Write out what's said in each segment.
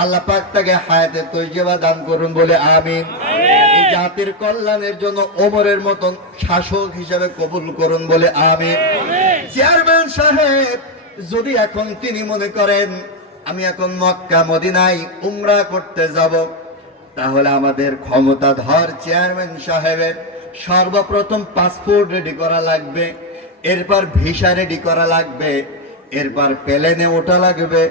আল্লাহ পাক তাকে হায়াতে তৈয়বা দান করুন বলে আমিন। এই জাতির কল্যাণের জন্য ওমরের মতন শাসক হিসেবে কবুল করুন বলে আমিন। চেয়ারম্যান সাহেব যদি এখন তিনি মনে করেন আমি এখন মক্কা মদিনায় উমরা করতে যাব, তাহলে আমাদের ক্ষমতাধর চেয়ারম্যান সাহেবের সর্বপ্রথম পাসপোর্ট রেডি করা লাগবে, এরপর ভিসা রেডি করা লাগবে, এরপর প্লেনে ওঠা লাগবে,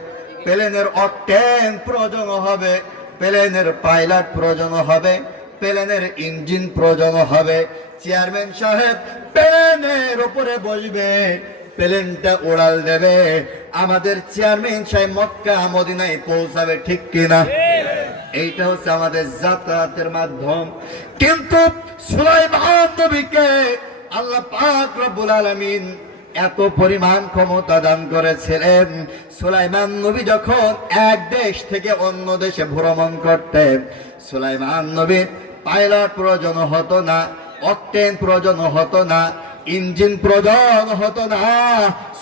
প্লেনের অকটেন প্রয়োজন হবে, প্লেনের পাইলট প্রয়োজন হবে, প্লেনের ইঞ্জিন প্রয়োজন হবে। চেয়ারম্যান সাহেব প্লেনের উপরে বসবে, প্লেনটা উড়াল দেবে, আমাদের চেয়ারম্যান সাহেব মক্কা মদিনায় পৌঁছাবে, ঠিক কিনা? এইটা হচ্ছে আমাদের যাতায়াতের মাধ্যম। কিন্তু সুলাইমান নবীকে আল্লাহ পাক রব্বুল আলামিন এত পরিমাণ ক্ষমতা দান করেছিলেন, সুলাইমান নবী যখন এক দেশ থেকে অন্য দেশে ভ্রমণ করতেন, সুলাইমান নবী পাইলট প্রয়োজন হতো না, অকটেন প্রয়োজন হতো না, ইঞ্জিন প্রয়োজন হতো না।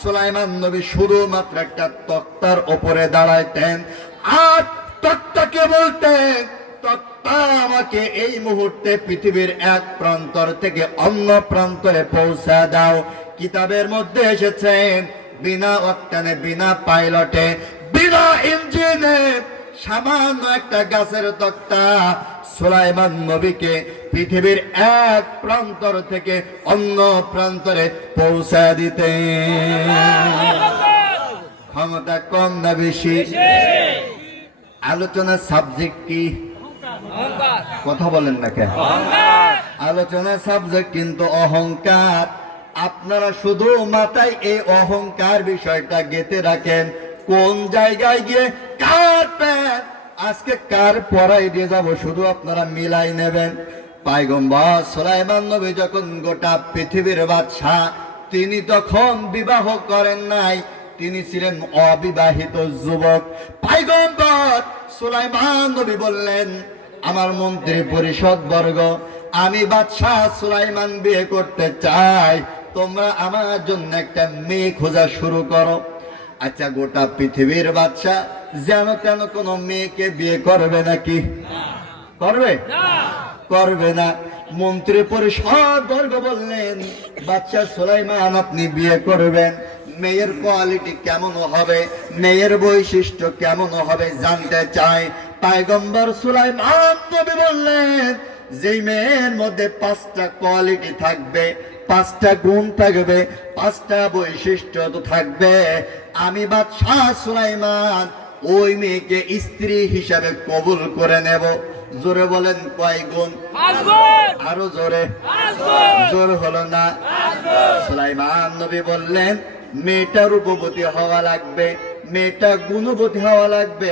সুলাইমান নবী শুধুমাত্র একটা তক্তার উপরে দাঁড়াইতেন আর তক্তাকে বলতেন, তক্তা আমাকে এই মুহূর্তে পৃথিবীর এক প্রান্তর থেকে অন্য প্রান্তরে পৌঁছা দাও। কিতাবের মধ্যে এসেছে বিনা অকটেনে, বিনা পাইলটে, বিনা ইঞ্জিনে সামান্য একটা গাছের তক্তা সুলাইমান নবীকে পৃথিবীর এক প্রান্তর থেকে অন্য প্রান্তরে পৌঁছা দিতে। ক্ষমতা কম না বেশি? আলোচনার সাবজেক্ট কি? কথা বলেন না কেন? আলোচনার সাবজেক্ট কিন্তু অহংকার। আপনারা শুধু মাথায় এই অহংকার বিষয়টা গেঁথে রাখেন, কোন জায়গায় গিয়ে কার প্যান্ট আজকে কার পরাই দিয়ে যাব শুধু আপনারা মিলাই নেবেন। পয়গম্বর সুলাইমান নবী যখন গোটা পৃথিবীর বাদশা, তিনি তখন বিবাহ করেন নাই, তিনি ছিলেন অবিবাহিত যুবক। পয়গম্বর সুলাইমান নবী বললেন, আমার মন্ত্রী পরিষদ বর্গ, আমি বাদশাহ সুলাইমান বিয়ে করতে চাই, তোমরা আমার জন্য একটা মেয়ে খোঁজা শুরু করো। আচ্ছা, গোটা পৃথিবীর বাদশা যেন তেন কোন মেয়েকে বিয়ে করবে নাকি? করবে? করবে না। মন্ত্রী পরিষদ বর্গ বললেন, বাদশা সুলাইমান আপনি বিয়ে করবেন, মেয়ের কোয়ালিটি কেমন হবে, মেয়ের বৈশিষ্ট্য কেমন হবে জানতে চাই। পয়গম্বর সুলাইমান নবী বললেন, যেই মেয়ের মধ্যে 5টা কোয়ালিটি থাকবে, 5টা গুণ থাকবে, 5টা বৈশিষ্ট্য তো থাকবে, আমি বাদশাহ সুলাইমান ওই মেয়েকে স্ত্রী হিসাবে কবুল করে নেব। জোরে বলেন কয় গুণ? আরো জোরে। জোর হলো না। সুলাইমান নবী বললেন, মেয়েটা রূপবতী হওয়া লাগবে, মেয়েটা গুণবতী হওয়া লাগবে,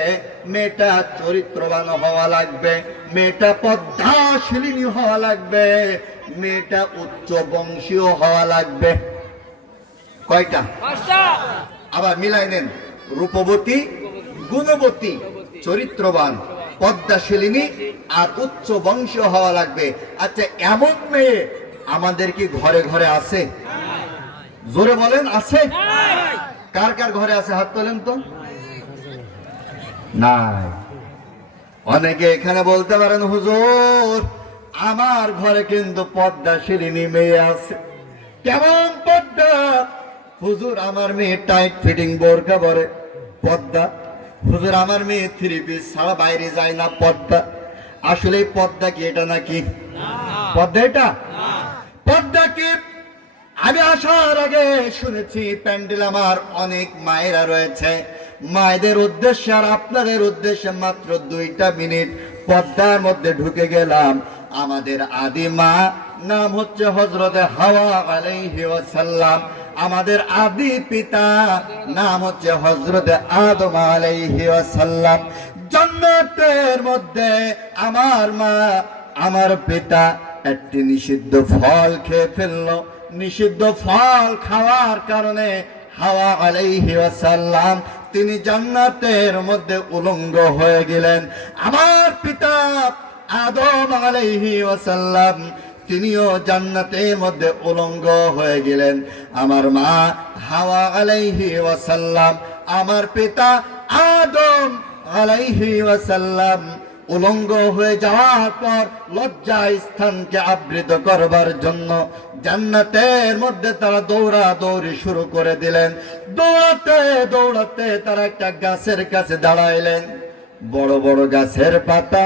মেয়েটা চরিত্রবান হওয়া লাগবে, মেয়েটা পদ্মাশিলিনী হওয়া লাগবে, মেয়েটা উচ্চ বংশীয় হওয়া লাগবে। কয়টা? আবার মিলাই নেন, রূপবতী, গুণবতী, চরিত্রবান, পদ্মাশিলিনী আর উচ্চ বংশীয় হওয়া লাগবে। আচ্ছা, এমন মেয়ে আমাদের কি ঘরে ঘরে আছে? জোরে বলেন, আছে? কার কার ঘরে আছে হাত তোলেন তো। নাই। অনেকে এখানে বলতে পারেন, হুজুর আমার ঘরে কিন্তু পদ্মাশিলিনী মেয়ে আছে। কেমন পদ্মা? হুজুর আমার মেয়ে টাইট ফিটিং বোরকা পরে, পদ্মা। হুজুর আমার মেয়ে 3 পিস ছাড়া বাইরে যায় না, পদ্মা। আসলে পদ্মা কি এটা নাকি? পদ্মা এটা? পদ্মা কি? আমি আসার আগে শুনেছি প্যান্ডেল আমার অনেক মায়েরা রয়েছে, মায়েদের উদ্দেশ্যে আর আপনাদের উদ্দেশ্যে মাত্র 2টা মিনিট পদ্মার মধ্যে ঢুকে গেলাম। আমাদের আদি মা নাম হচ্ছে হযরতে হাওয়া আলাইহি ওয়াসাল্লাম, আমাদের আদি পিতা নাম হচ্ছে হযরতে আদম আলাইহি ওয়াসাল্লাম। জান্নাতের মধ্যে আমার মা, আমার পিতা একটি নিষিদ্ধ ফল খেয়ে ফেললো। নিষিদ্ধ ফল খাওয়ার কারণে হাওয়া আলাইহি ওয়াসাল্লাম তিনি জান্নাতের মধ্যে উলঙ্গ হয়ে গেলেন। আমার পিতা আদম আলাইহি ওয়াসাল্লাম তিনিও জান্নাতের মধ্যে উলঙ্গ হয়ে গেলেন। আমার মা হাওয়া আলাইহি ওয়াসাল্লাম, আমার পিতা আদম আলাইহি ওয়াসাল্লাম উলঙ্গ হয়ে যাওয়ার পর লজ্জা স্থানকে আবৃত করবার জন্য জান্নাতের মধ্যে তারা দৌড়াদৌড়ি শুরু করে দিলেন। দৌড়াতে দৌড়াতে তারা একটা গাছের কাছে দাঁড়াইলেন। বড় বড় গাছের পাতা।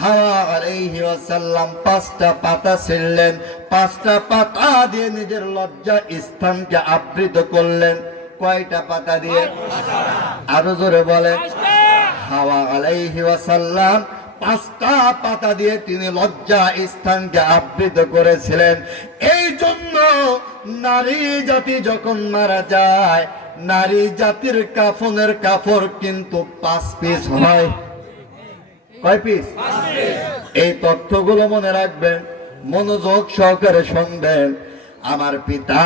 হাওয়া আলাইহি ওয়াসাল্লাম 5টা পাতা ছিঁড়লেন। 5টা পাতা দিয়ে নিজের লজ্জা স্থানকে আবৃত করলেন। কয়টা পাতা দিয়ে? আরো জোরে বলেন। হাওয়া আলাইহি ওয়াসাল্লাম 5টা পাতা দিয়ে তিনি লজ্জা স্থানকে আবৃত করেছিলেন। এই জন্য নারী জাতি যখন মারা যায়, নারী জাতির কাফনের কাপড় কিন্তু 5 পিস হয়। কয় পিস? এই তথ্যগুলো মনে রাখবেন, মনোযোগ সহকারে শুনবেন। আমার পিতা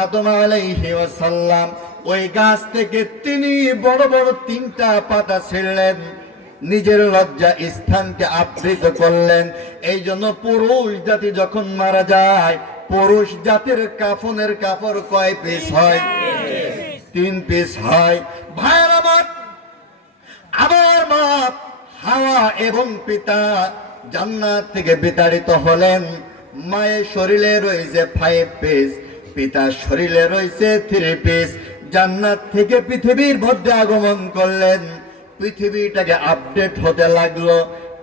আদম আলাইহি ওয়াসাল্লাম ওই গাছ থেকে তিনি বড় বড় 3টা পাতা ছিঁড়লেন, নিজের লজ্জা স্থানকে আবৃত করলেন। এই জন্য পুরুষ জাতি যখন মারা যায়, পুরুষ জাতির কাফনের কাপড় কয় পিস হয়? 3 পিস হয়। ভাইয়ের আমার মা হাওয়া এবং পিতা জান্নাত থেকে বিতাড়িত হলেন। মায়ের শরীরে রয়েছে 5 পিস, পিতার শরীরে রয়েছে 3 পিস। জান্নাত থেকে পৃথিবীর মধ্যে আগমন করলেন। পৃথিবীটাকে আপডেট হতে লাগলো,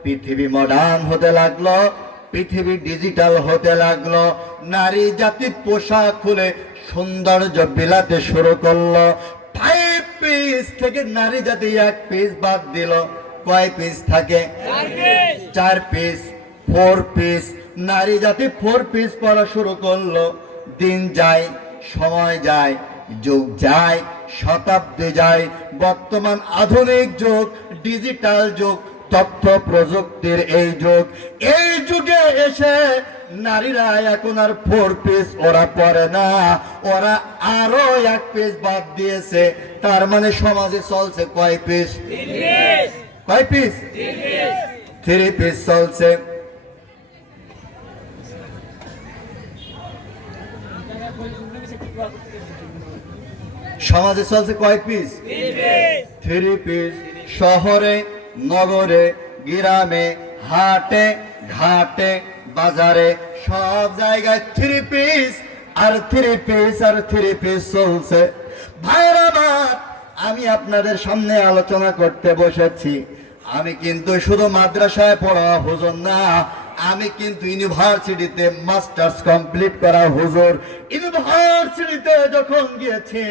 পৃথিবী মডার্ন হতে লাগলো, পৃথিবী ডিজিটাল হতে লাগলো। নারী জাতি পোশাক খুলে সৌন্দর্য বিলাতে শুরু করলো। 5 পিস থেকে নারী জাতি 1 পিস বাদ দিল। কয় পিস থাকে? 4 পিস। 4 পিস। নারী জাতি 4 পিস পরা শুরু করলো। দিন যায়, সময় যায়, যুগ যায়, শতাব্দী যায়, বর্তমান আধুনিক যুগ, ডিজিটাল যুগ, তথ্য প্রযুক্তির এই যুগ। এই যুগে এসে নারীরা এখন আর 4 পিস ওরা পরে না, ওরা আরো 1 পিস বাদ দিয়েছে। তার মানে সমাজে চলছে কয় পিস? কয় পিস? 3 পিস চলছে। সমাজে চলছে কয় পিস? 3 পিস। শহরে, নগরে, গ্রামে, হাটে, ঘাটে, বাজারে, সব জায়গায় 3 পিস আর 3 পিস আর 3 পিস চলছে। ভাইরা আমার, আমি আপনাদের সামনে আলোচনা করতে বসেছি। আমি কিন্তু শুধু মাদ্রাসায় পড়া হুজুর না, আমি কিন্তু ইউনিভার্সিটিতে মাস্টার্স কমপ্লিট করা হুজুর। ইউনিভার্সিটিতে যখন গিয়েছি,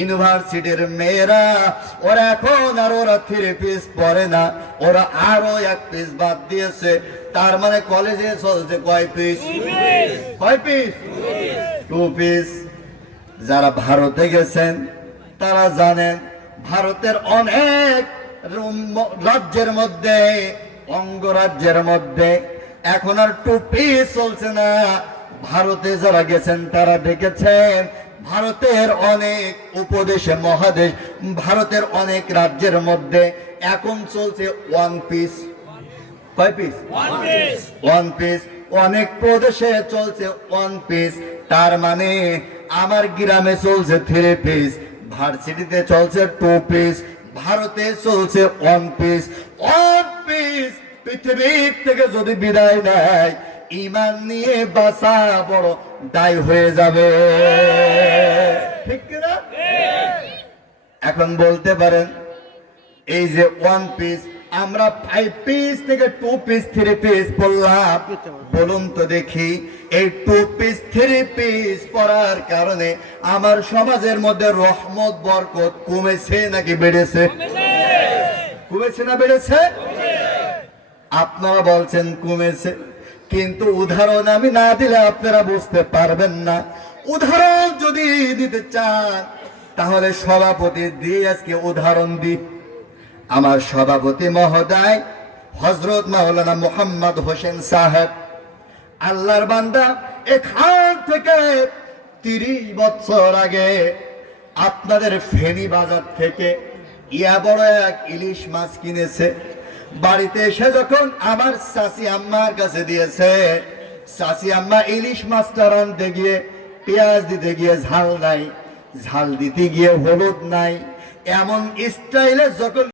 ইউনিভার্সিটির মেয়েরা ওরা এখন আর ওরা 3 পিস পরে না, ওরা আরো 1 পিস বাদ দিয়েছে। তার মানে কলেজে চলছে কয় পিস? কয় পিস? 2 পিস। যারা ভারতে গেছেন তারা জানেন, ভারতের অনেক রাজ্যের মধ্যে, অঙ্গরাজ্যের মধ্যে এখন আর 2 পিস চলছে না। ভারতে যারা গেছেন তারা দেখেছেন, ভারতের অনেক উপদেশে, মহাদেশ, ভারতের অনেক রাজ্যের মধ্যে এখন চলছে 1 পিস। কয় পিস? 1 পিস। অনেক প্রদেশে চলছে 1 পিস। তার মানে আমার গ্রামে চলছে 3 পিস, ভার্সিটিতে চলছে 2 পিস, ভারতে চলছে 1 পিস। 1 পিস পৃথিবীর থেকে যদি বিদায় নেয়, ঈমান নিয়ে বাঁচা বড় দায় হয়ে যাবে। ঠিক কিনা? এখন বলতে পারেন, এই যে 1 পিস, আমরা 5 পিস থেকে 2 পিস 3 পিস পড়লাম, বলুন তো দেখি এই 2 পিস 3 পিস পড়ার কারণে আমার সমাজের মধ্যে রহমত বরকত কমেছে নাকি বেড়েছে? কমেছে না বেড়েছে? আপনারা বলছেন কমেছে, কিন্তু উদাহরণ আমি না দিলে আপনারা বুঝতে পারবেন না। উদাহরণ যদি দিতে চান তাহলে সভাপতি দিয়ে আজকে উদাহরণ দিই। আমার সভাপতি মহোদয় হযরত মাওলানা মুহাম্মদ হোসেন সাহেব, আল্লাহর বান্দা, এখান থেকে 30 বছর আগে আপনাদের ফেনী বাজার থেকে ইয়া বড় এক ইলিশ মাছ কিনেছে। বাড়িতে এসে যখন আমার চাচি আম্মার কাছে দিয়েছে, চাচি আম্মা ইলিশ মাছটা রাঁধতে গিয়ে পেঁয়াজ দিতে গিয়ে ঝাল নাই, ঝাল দিতে গিয়ে হলুদ নাই, এমন স্টাইলে যখন